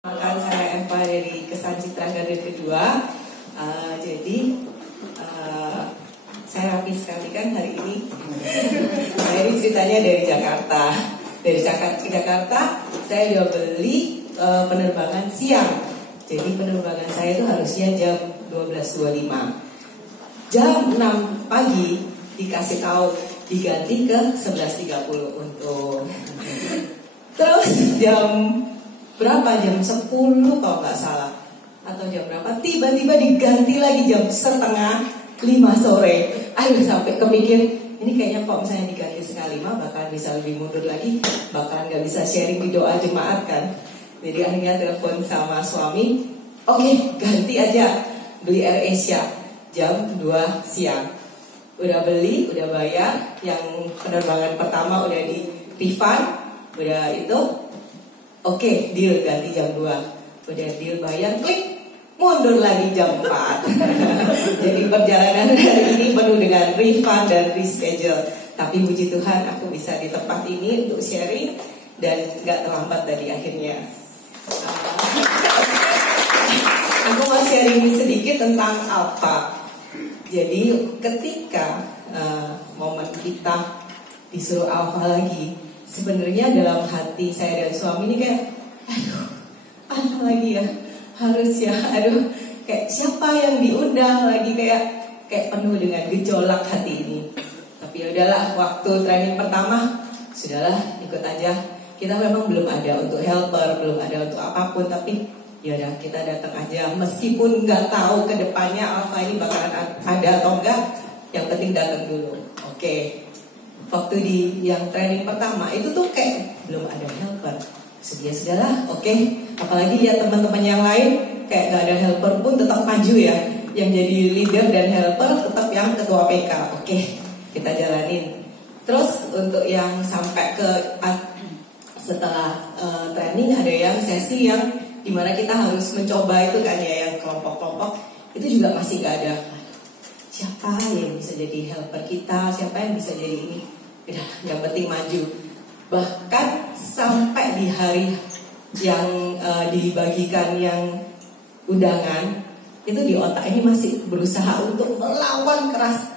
Makan saya Eva dari Kesan Citra Garden kedua. Saya rapi sekali kan hari ini. Nah, ini ceritanya dari Jakarta. Dari Jakarta saya udah beli penerbangan siang. Jadi penerbangan saya itu harusnya jam 12.25. Jam 6 pagi dikasih tahu diganti ke 11.30 untuk. Terus jam berapa, jam 10 kalau nggak salah, atau jam berapa, tiba-tiba diganti lagi jam setengah 5 sore. Aduh, sampai kepikir ini kayaknya kok misalnya diganti sekali mah bakalan bisa lebih mundur lagi, bakalan nggak bisa sharing di doa jemaat kan. Jadi akhirnya telepon sama suami, oke, ganti aja, beli AirAsia jam 2 siang. Udah beli, udah bayar, yang penerbangan pertama udah di refund, udah itu. Oke, deal ganti jam 2. Udah deal bayar, klik, mundur lagi jam 4. Jadi perjalanan hari ini penuh dengan refund dan reschedule. Tapi puji Tuhan aku bisa di tempat ini untuk sharing dan gak terlambat tadi akhirnya. Aku mau sharing sedikit tentang Alpha. Jadi ketika momen kita disuruh Alpha lagi, sebenarnya dalam hati saya dan suami ini kayak, aduh, apa lagi ya, harus ya, aduh, kayak siapa yang diundang lagi, kayak penuh dengan gejolak hati ini. Tapi yaudahlah, waktu training pertama, sudahlah ikut aja. Kita memang belum ada untuk helper, belum ada untuk apapun, tapi yaudah kita datang aja. Meskipun nggak tahu ke depannya Alpha ini bakalan ada atau enggak, yang penting datang dulu. Oke. Waktu di yang training pertama itu tuh kayak belum ada helper, sudahlah, oke. Apalagi lihat teman-teman yang lain kayak gak ada helper pun tetap maju ya. Yang jadi leader dan helper tetap yang ketua PK. Oke, kita jalanin. Terus untuk yang sampai ke setelah training ada yang sesi yang dimana kita harus mencoba itu kan ya, yang kelompok-kelompok itu juga masih gak ada. Siapa yang bisa jadi helper kita? Siapa yang bisa jadi ini? Udah, yang penting maju. Bahkan sampai di hari yang dibagikan yang undangan, itu di otak ini masih berusaha untuk melawan keras.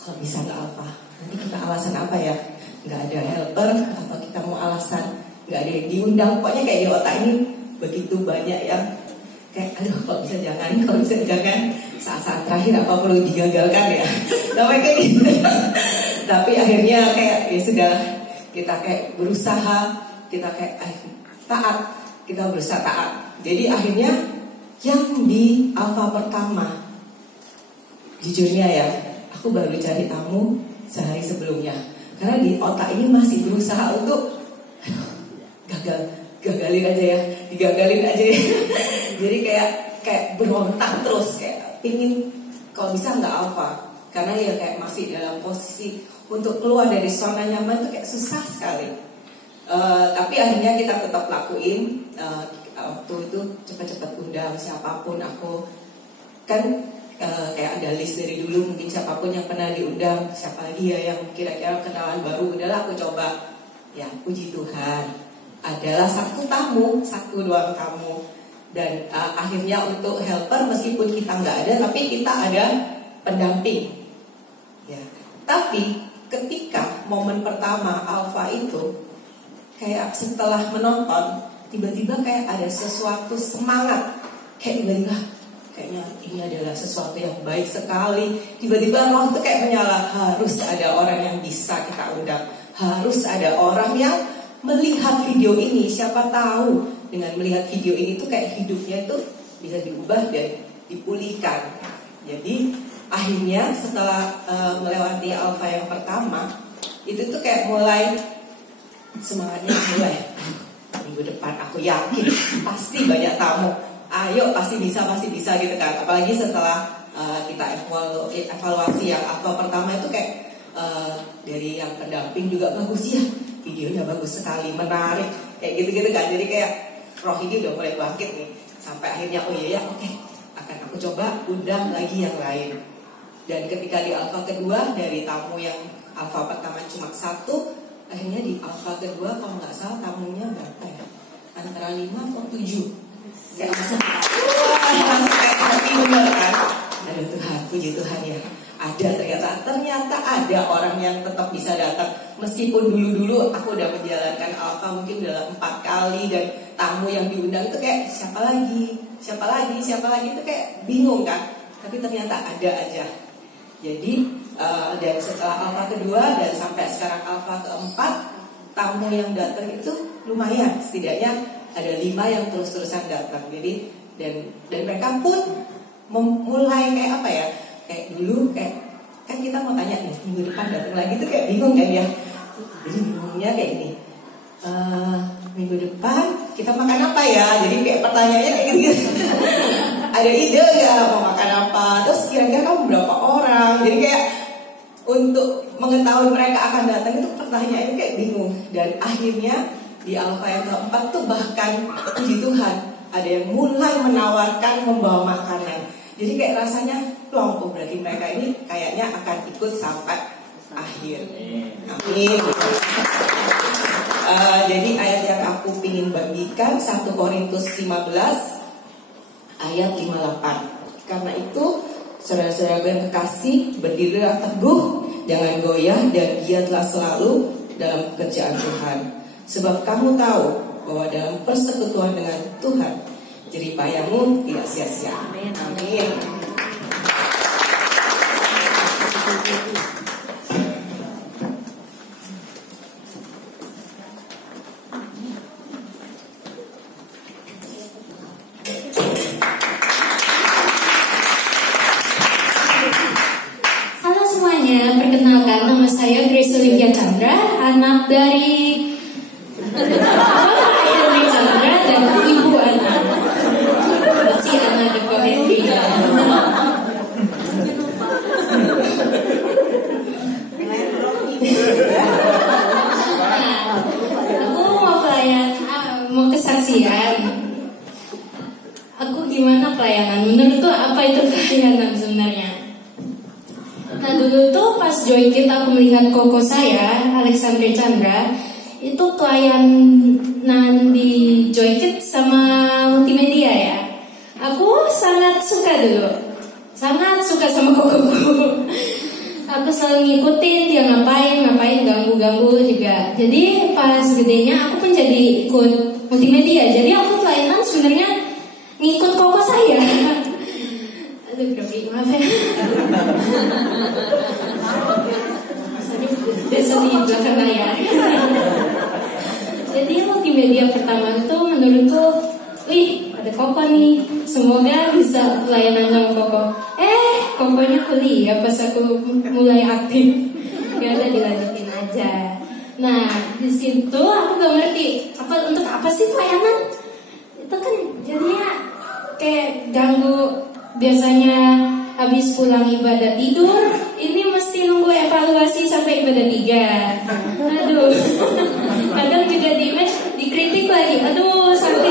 Kalau bisa nggak Alpha, nanti kita alasan apa ya? Nggak ada helper atau kita mau alasan nggak ada yang diundang. Pokoknya kayak di otak ini begitu banyak yang kayak, aduh, kalau bisa jangan, saat-saat terakhir apa perlu digagalkan ya. Namanya kayak gitu. Tapi akhirnya kayak ya sudah, kita kayak berusaha, kita kayak taat, kita berusaha taat. Jadi akhirnya yang di Alpha pertama, jujurnya ya, aku baru cari tamu sehari sebelumnya. Karena di otak ini masih berusaha untuk gagalin aja ya, digagalin aja ya. Jadi kayak berontak terus, kayak pingin kalau bisa nggak Alpha. Karena ya kayak masih dalam posisi untuk keluar dari zona nyaman itu kayak susah sekali. Tapi akhirnya kita tetap lakuin. Waktu itu cepat-cepat undang siapapun. Aku kan kayak ada list dari dulu, mungkin siapapun yang pernah diundang, siapa lagi ya yang kira-kira kenalan baru. Udahlah aku coba. Ya puji Tuhan, adalah satu doang tamu. Dan akhirnya untuk helper meskipun kita nggak ada, tapi kita ada pendamping. Ya, tapi ketika momen pertama Alpha itu, kayak setelah menonton, tiba-tiba kayak ada sesuatu semangat, kayak tiba-tiba kayaknya ini adalah sesuatu yang baik sekali. Tiba-tiba roh itu kayak menyala, harus ada orang yang bisa kita undang, harus ada orang yang melihat video ini. Siapa tahu dengan melihat video ini tuh kayak hidupnya tuh bisa diubah dan dipulihkan. Jadi akhirnya setelah melewati Alpha yang pertama, itu tuh kayak mulai semangatnya mulai, minggu depan aku yakin pasti banyak tamu, ayo pasti bisa gitu kan. Apalagi setelah kita evaluasi yang Alpha pertama itu kayak dari yang pendamping juga bagus ya, videonya bagus sekali, menarik, kayak gitu-gitu kan. Jadi kayak roh ini udah mulai bangkit nih. Sampai akhirnya oh iya ya, oke, akan aku coba undang lagi yang lain. Dan ketika di Alpha kedua, dari tamu yang Alpha pertama cuma 1, akhirnya di Alpha kedua kalau nggak salah tamunya berapa ya, antara 5 atau 7. ada orang yang tetap bisa datang. Meskipun dulu-dulu aku udah menjalankan alfa mungkin udah 4 kali, dan tamu yang diundang itu kayak siapa lagi itu kayak bingung kan. Tapi ternyata ada aja. Jadi dan setelah alfa kedua dan sampai sekarang alfa keempat, tamu yang datang itu lumayan, setidaknya ada 5 yang terus-terusan datang. Jadi dan mereka pun mulai kayak apa ya, kayak dulu kayak kan kita mau tanya nih minggu depan datang lagi tuh kayak bingung kan ya. Jadi bingungnya kayak gini, minggu depan kita makan apa ya? Jadi kayak pertanyaannya kayak gitu. Ada ide nggak mau makan apa? Terus kira-kira kamu berapa orang? Jadi kayak untuk mengetahui mereka akan datang itu pertanyaannya kayak bingung. Dan akhirnya di alfa yang keempat tuh bahkan puji Tuhan ada yang mulai menawarkan membawa makanan. Jadi kayak rasanya kelompok, berarti mereka ini kayaknya akan ikut sampai akhir. Amin. Jadi ayat yang aku ingin bagikan 1 Korintus 15 ayat 58. Karena itu saudara-saudara yang kekasih, berdirilah teguh, jangan goyah, dan giatlah selalu dalam pekerjaan Tuhan. Sebab kamu tahu bahwa dalam persekutuan dengan Tuhan jerih payahmu tidak sia-sia. Amin. Halo semuanya, perkenalkan nama saya Grace Olivia Chandra, anak dari Henry Chandra dan ibu anak. Si anak Deko Henry. Aku mau kesaksian. Aku gimana pelayanan? Menurutku apa itu pelayanan sebenarnya? Nah dulu tuh pas join kita aku melihat koko saya Alexander Chandra itu pelayanan di Joykit sama multimedia ya. Aku sangat suka dulu, sangat suka sama kokoku. Aku selalu ngikutin dia ngapain ganggu juga. Jadi pas gedenya aku pun jadi ikut multimedia. Jadi aku pelayanan sebenarnya ngikut koko saya. Aduh grogi, maaf ya. Biasa di belakang layar. Jadi multimedia pertama itu menurutku, wih ada koko nih, semoga bisa pelayanan sama koko. Kokonya kuliah pas aku mulai aktif. Ya udah dilanjutin aja. Nah di situ aku gak ngerti untuk apa sih pelayanan. Itu kan jadinya kayak ganggu. Biasanya habis pulang ibadah tidur, ini mesti nunggu evaluasi sampai ibadah 3. Aduh, kadang juga di match dikritik lagi. Aduh, sampai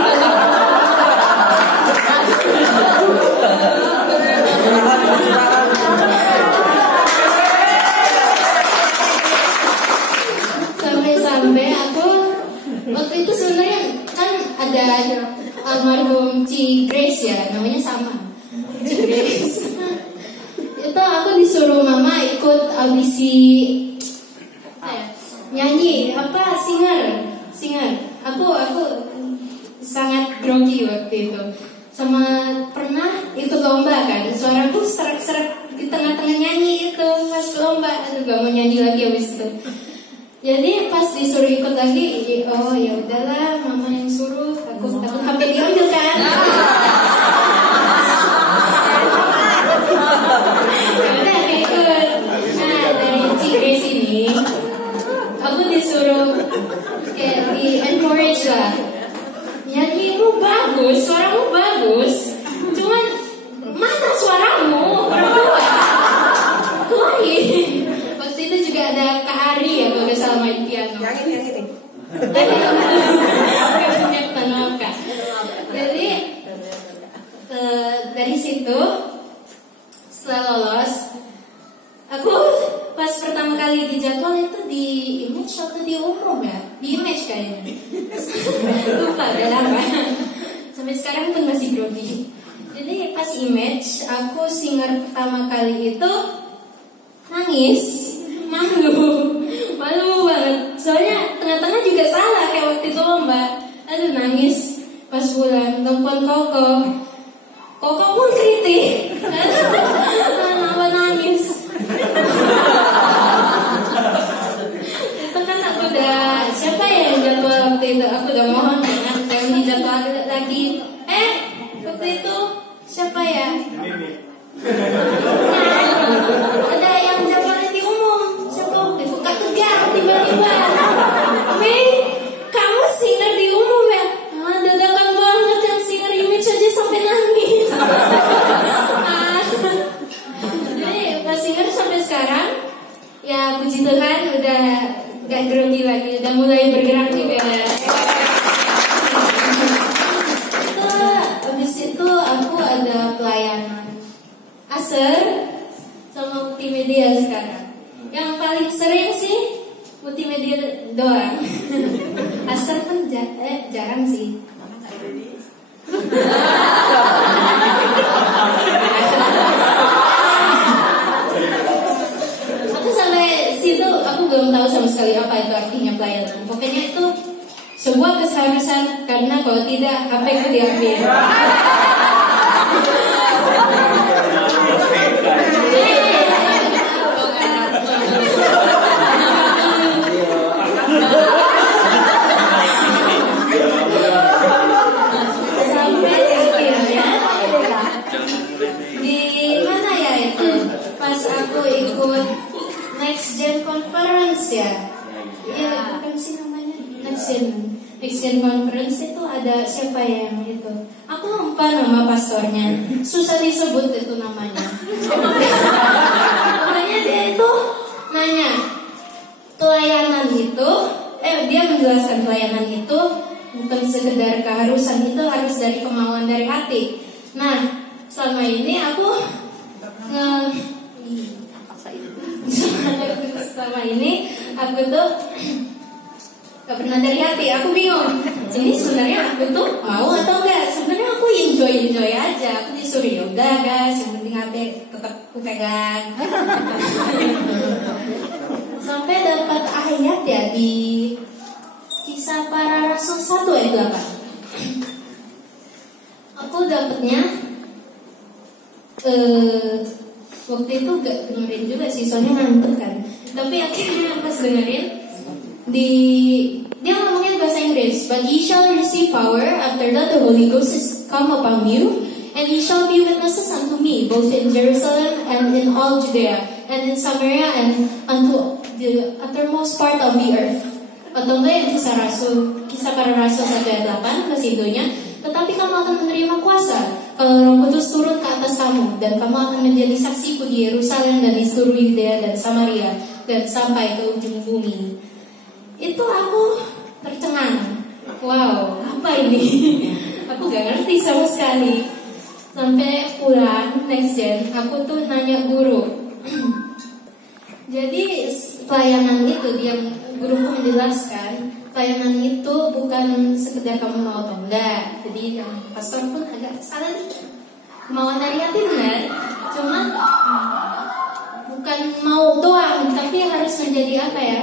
sampai aku waktu itu sebenarnya kan ada almarhum Ci Grace ya, namanya sama. Grace. Itu aku disuruh mama ikut audisi nyanyi singer. Aku sangat grogi waktu itu. Sama pernah ikut lomba kan, suaraku serak-serak di tengah-tengah nyanyi itu pas lomba. Aduh gak mau nyanyi lagi abis itu. Jadi pas disuruh ikut lagi, oh ya udahlah mama yang suruh. Takut HP diambil kan. Udah ikut. Nah dari Cikres ini aku disuruh kayak di encourage lah. Nyanyimu bagus, suaramu bagus. Cuman mana suaramu? Keluarin. Waktu itu juga ada Kak Ari ya kalau gak salah main piano. Yang ini. Jadi dari situ setelah lolos, aku pas pertama kali di jadwal itu di Image atau di umum ya? Di Image kayaknya. Lupa udah lama. Sampai sekarang pun masih grogi. Jadi pas Image, aku singer pertama kali itu nangis, malu banget. Soalnya tengah-tengah juga salah kayak waktu itu lomba. Aduh nangis pas pulang, telepon Koko pun kritik. Kenapa nangis? Itu kan aku udah, siapa ya yang jadwal waktu itu? Aku udah mohon jangan dijadwal lagi. Waktu itu siapa ya? Ada yang jadwalnya diumum. Siapa waktu itu? Kak Tegar tiba-tiba. Mei, kamu singer diumum ya? Dadakan banget yang singer image aja sampai nangis. Jadi pas singer sampai sekarang, ya puji Tuhan udah gak grogi lagi, udah mulai bergerak juga. Habis itu aku ada pelayanan Aser sama multimedia sekarang. Yang paling sering sih multimedia doang. Aser kan jarang sih. Aku sampai situ aku belum tahu sama sekali apa itu artinya pelayanan. Pokoknya itu sebuah keseharusan karena kalau tidak HP ku diambil. Sampai akhirnya di mana ya itu pas aku ikut Next Gen Conference ya. Ya bukan sih namanya Next Gen Conference itu ada siapa ya yang itu? Aku lupa nama pastornya. Susah disebut itu namanya. Makanya dia itu nanya pelayanan itu, dia menjelaskan pelayanan itu bukan sekedar keharusan, itu harus dari kemauan dari hati. Nah, selama ini aku tuh gak pernah dari hati. Aku bingung. Jadi sebenarnya aku tuh mau atau enggak? Sebenarnya aku enjoy aja. Aku disuruh yoga guys, yang penting hati tetap aku pegang. Sampai dapat ayat ya di Kisah Para Rasul 1 ayat 8. Aku dapatnya waktu itu gak dengerin juga sih, soalnya ngantuk kan. Tapi akhirnya pas dengerin dia ngomongin bahasa Inggris. But ye shall receive power after that the Holy Ghost is come upon you, and ye shall be witnesses unto me both in Jerusalem and in all Judea and in Samaria and unto the uttermost part of the earth. Atau enggak yang Kisah Para Rasul 1 ayat 8 bahasa Indonya. Tetapi kamu akan menerima kuasa kalau Roh Kudus turun ke atas kamu, dan kamu akan menjadi saksiku di Yerusalem dan di seluruh Yudea dan Samaria dan sampai ke ujung bumi. Itu aku tercengang. Wow, apa ini? Aku gak ngerti sama sekali. Sampai pulang Next Gen, aku tuh nanya guru. Jadi pelayanan itu, guruku menjelaskan, pelayanan itu bukan sekedar kamu mau atau enggak. Jadi yang pastor pun agak salah dikit. Kemauan dari hati benar, cuman bukan mau doang, tapi harus menjadi apa ya?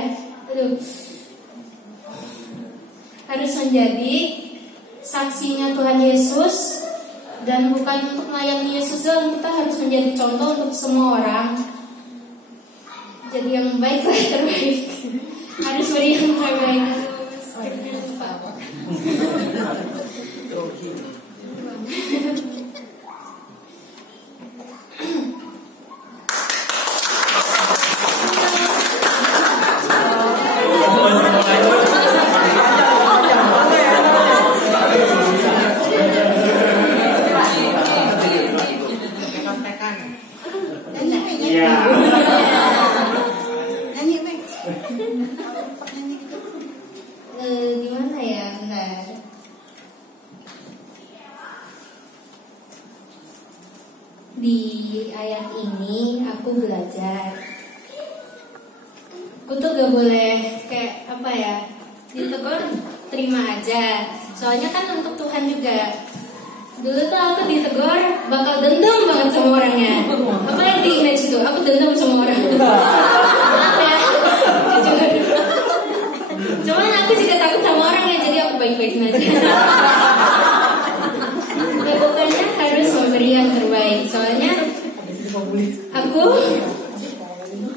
Harus menjadi saksinya Tuhan Yesus, dan bukan untuk melayani Yesus doang, kita harus menjadi contoh untuk semua orang. Jadi yang baik lah, terbaik. Harus beri yang terbaik. Gimana ya, bentar. Di ayat ini aku belajar, aku tuh gak boleh kayak apa ya, ditegur terima aja. Soalnya kan untuk Tuhan juga. Dulu tuh aku ditegur bakal dendam banget sama orangnya. Apa yang di image itu? Aku dendam sama orang. Maaf ya. baik-baik aja. Ya pokoknya harus memberi yang terbaik. Soalnya aku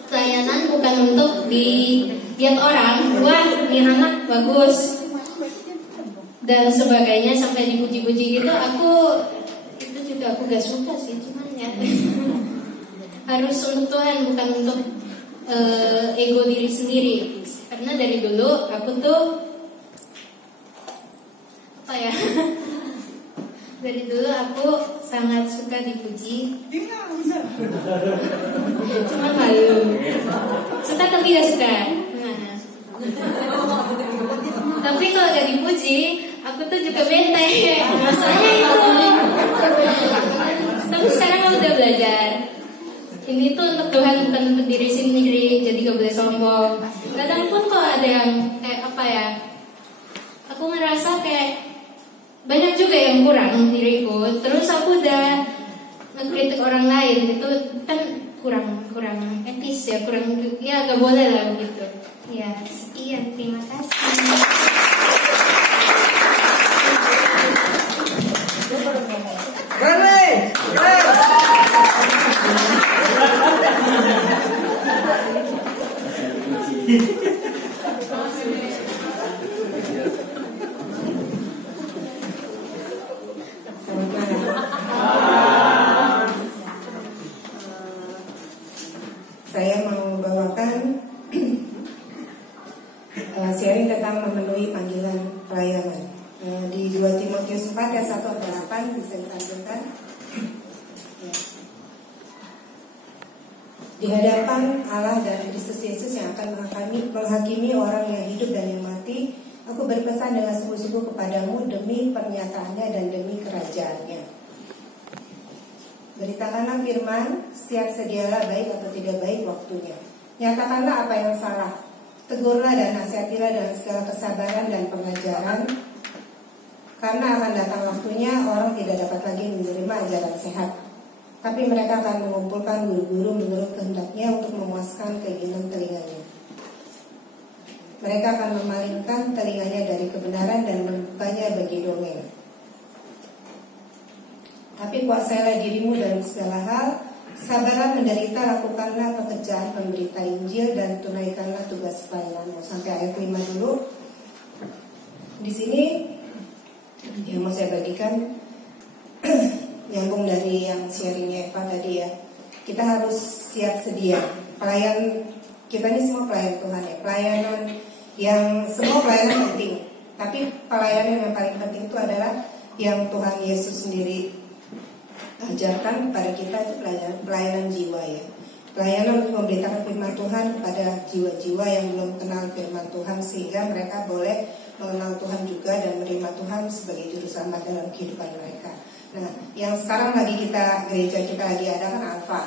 pelayanan bukan untuk dilihat orang, wah ini anak bagus dan sebagainya sampai dipuji-puji gitu. Itu juga aku gak suka sih, cuman ya harus untuk Tuhan, bukan untuk ego diri sendiri. Karena dari dulu aku tuh dari dulu aku sangat suka dipuji. Cuman malu. Suka tapi gak suka. Nah. Tapi kalau gak dipuji, aku tuh juga bete. Masalahnya itu. Tapi sekarang aku udah belajar. Ini tuh untuk Tuhan, bukan untuk diri sendiri. Jadi gak boleh sombong. Kadang pun kalau ada yang aku ngerasa kayak banyak juga yang kurang diriku. Terus aku udah ngekritik orang lain, itu kan kurang etis ya, gak boleh lah begitu. Ya, sekian, terima kasih. Saya mau bawakan sharing tentang memenuhi panggilan pelayanan. Di 2 Timotius 4 ayat 1-8 bisa ditampilkan. Ya. Di hadapan Allah dan Kristus Yesus yang akan menghakimi orang yang hidup dan yang mati, aku berpesan dengan sungguh-sungguh kepadamu demi pernyataannya dan demi kerajaannya. Beritakanlah firman, siap sedialah baik atau tidak baik waktunya. Nyatakanlah apa yang salah, tegurlah dan nasihatilah dengan segala kesabaran dan pengajaran. Karena akan datang waktunya orang tidak dapat lagi menerima ajaran sehat, tapi mereka akan mengumpulkan guru-guru menurut kehendaknya untuk memuaskan keinginan telinganya. Mereka akan memalingkan telinganya dari kebenaran dan membukanya bagi dongeng. Tapi kuasailah dirimu dalam segala hal, sabarlah menderita, lakukanlah pekerjaan pemberita Injil dan tunaikanlah tugas pelayananmu. Sampai ayat 5 dulu. Di sini yang mau saya bagikan nyambung dari yang sharingnya Eva tadi ya. Kita harus siap sedia. Pelayan kita ini semua pelayan Tuhan ya. Pelayanan semua pelayanan penting. Tapi pelayanan yang paling penting itu adalah yang Tuhan Yesus sendiri ajarkan kepada kita, itu pelayanan jiwa ya. Pelayanan untuk memberitakan firman Tuhan kepada jiwa-jiwa yang belum kenal firman Tuhan, sehingga mereka boleh mengenal Tuhan juga dan menerima Tuhan sebagai juru selamat dalam kehidupan mereka. Nah, yang sekarang gereja kita lagi adakan Alpha.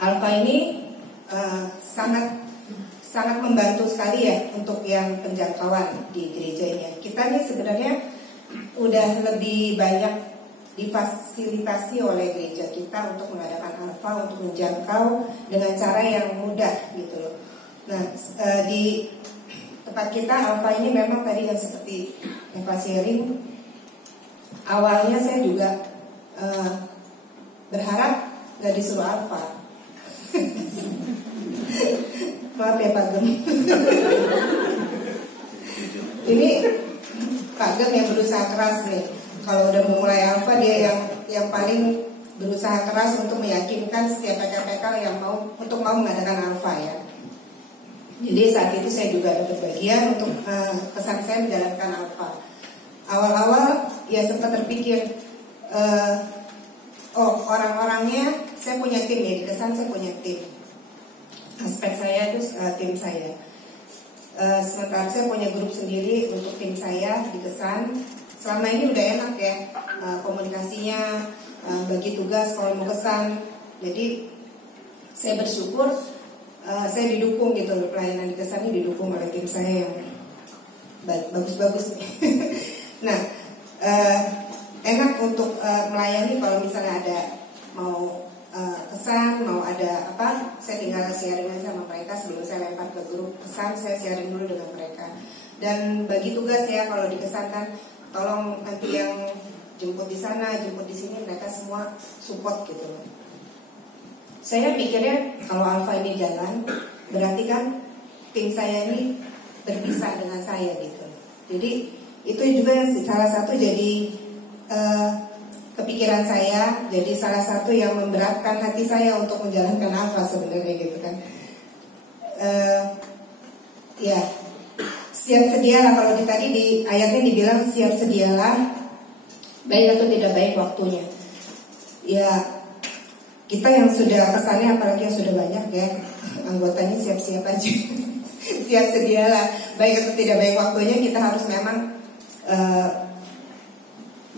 Alpha ini sangat membantu sekali ya untuk yang penjangkauan di gereja ini. Kita nih sebenarnya udah lebih banyak difasilitasi oleh gereja kita untuk mengadakan Alpha, untuk menjangkau dengan cara yang mudah gitu loh. Nah, di tempat kita Alpha ini memang tadi yang seperti Eva sharing, awalnya saya juga berharap gak disuruh Alpha. Maaf ya Pak Gem. Ini Pak Gem yang berusaha keras nih. Kalau udah memulai Alpha, dia yang paling berusaha keras untuk meyakinkan setiap PK-PK yang mau mengadakan Alpha ya. Jadi saat itu saya juga dapat bagian untuk pesan saya menjalankan Alpha. Awal-awal ya sempat terpikir, orang-orangnya saya punya tim ya, di Kesan saya punya tim. Aspek saya itu tim saya. Sementara saya punya grup sendiri untuk tim saya di Kesan. Selama ini udah enak ya komunikasinya, bagi tugas kalau mau Kesan. Jadi saya bersyukur saya didukung gitu, pelayanan di Kesan ini didukung oleh tim saya yang bagus-bagus. Nah, enak untuk melayani kalau misalnya ada mau pesan, mau ada apa, saya tinggal sharing aja sama mereka sebelum saya lempar ke grup pesan, saya sharing dulu dengan mereka. Dan bagi tugas ya, kalau dikesankan tolong nanti yang jemput di sana, jemput di sini, mereka semua support gitu loh. Saya pikirnya kalau Alpha ini jalan, berarti kan tim saya ini berpisah dengan saya gitu. Jadi itu juga yang salah satu jadi kepikiran saya, jadi salah satu yang memberatkan hati saya untuk menjalankan Alpha sebenarnya gitu kan. Ya, siap sedialah, kalau tadi di ayatnya dibilang siap sedialah, baik atau tidak baik waktunya. Ya, kita yang sudah kesannya, apalagi yang sudah banyak ya anggotanya, siap-siap aja. Siap sedialah, baik atau tidak baik waktunya, kita harus memang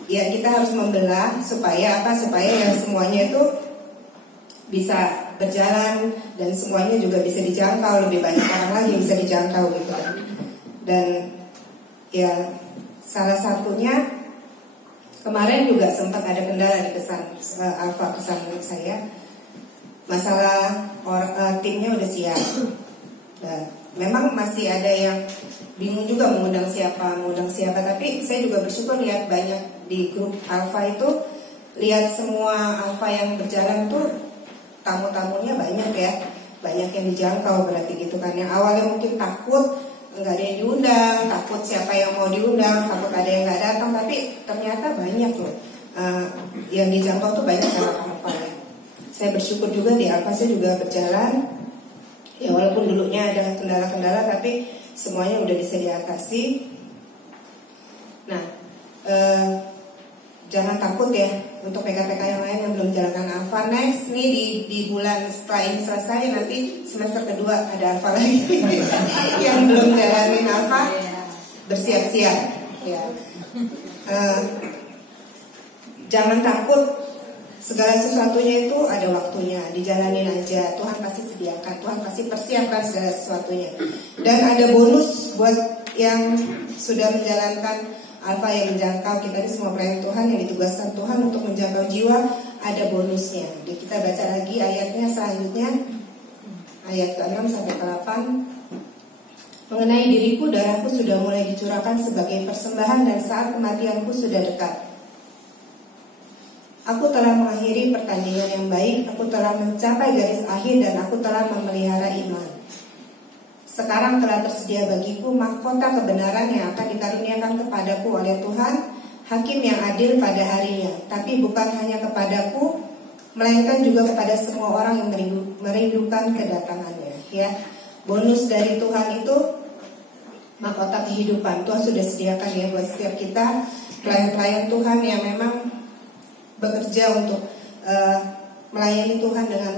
ya kita harus membelah supaya apa, supaya yang semuanya itu bisa berjalan dan semuanya juga bisa dijangkau, lebih banyak orang lagi yang bisa dijangkau gitu kan. Dan ya salah satunya kemarin juga sempat ada kendala di pesan Alpha, pesan saya, masalah timnya udah siap. Nah, memang masih ada yang bingung juga mengundang siapa, tapi saya juga bersyukur lihat banyak di grup Alpha itu, lihat semua Alpha yang berjalan tuh tamu-tamunya banyak ya, banyak yang dijangkau berarti gitu kan. Yang awalnya mungkin takut nggak ada yang diundang, takut siapa yang mau diundang, takut ada yang nggak datang, tapi ternyata banyak loh yang dijangkau tuh banyak anak Alpha ya. Saya bersyukur juga di Alpha saya juga berjalan. Ya walaupun dulunya ada kendala-kendala, tapi semuanya udah bisa diatasi. Nah, jangan takut ya untuk PK-PK yang lain yang belum menjalankan Alpha. Next nih di bulan setelah ini selesai, nanti semester kedua ada Alpha lagi. Yang belum jalanin Alpha bersiap-siap. Ya. Jangan takut. Segala sesuatunya itu ada waktunya, dijalanin aja. Tuhan pasti sediakan, Tuhan pasti persiapkan segala sesuatunya. Dan ada bonus buat yang sudah menjalankan Alpha, yang menjangkau. Kita ini semua pelayan Tuhan yang ditugaskan Tuhan untuk menjangkau jiwa, ada bonusnya. Jadi kita baca lagi ayatnya selanjutnya, ayat ke-6 sampai ke-8. Mengenai diriku, darahku sudah mulai dicurahkan sebagai persembahan dan saat kematianku sudah dekat. Aku telah mengakhiri pertandingan yang baik, aku telah mencapai garis akhir, dan aku telah memelihara iman. Sekarang telah tersedia bagiku mahkota kebenaran yang akan dikaruniakan kepadaku oleh Tuhan, Hakim yang adil pada harinya. Tapi bukan hanya kepadaku, melainkan juga kepada semua orang yang merindukan kedatangannya. Ya, bonus dari Tuhan itu mahkota kehidupan. Tuhan sudah sediakan ya buat setiap kita, pelayan-pelayan Tuhan yang memang bekerja untuk melayani Tuhan dengan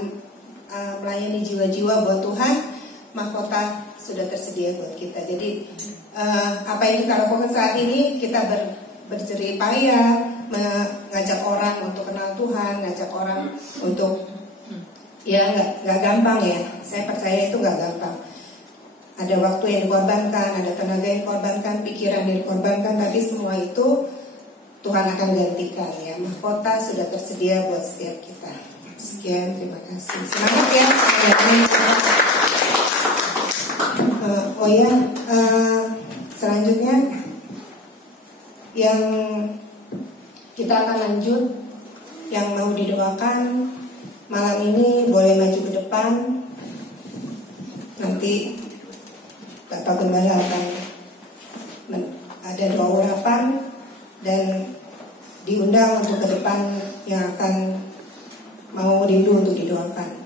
melayani jiwa-jiwa buat Tuhan. Mahkota sudah tersedia buat kita. Jadi apa yang kita lakukan saat ini, kita berjerih payah mengajak orang untuk kenal Tuhan, ngajak orang untuk ya nggak gampang ya. Saya percaya itu nggak gampang. Ada waktu yang dikorbankan, ada tenaga yang dikorbankan, pikiran yang dikorbankan, tapi semua itu Tuhan akan gantikan ya. Mahkota sudah tersedia buat setiap kita. Sekian, terima kasih. Semangat ya. Selanjutnya yang kita akan lanjut, yang mau didoakan malam ini boleh maju ke depan. Nanti Bapak Gembala akan ada doa urapan dan diundang untuk ke depan yang akan mau rindu untuk didoakan.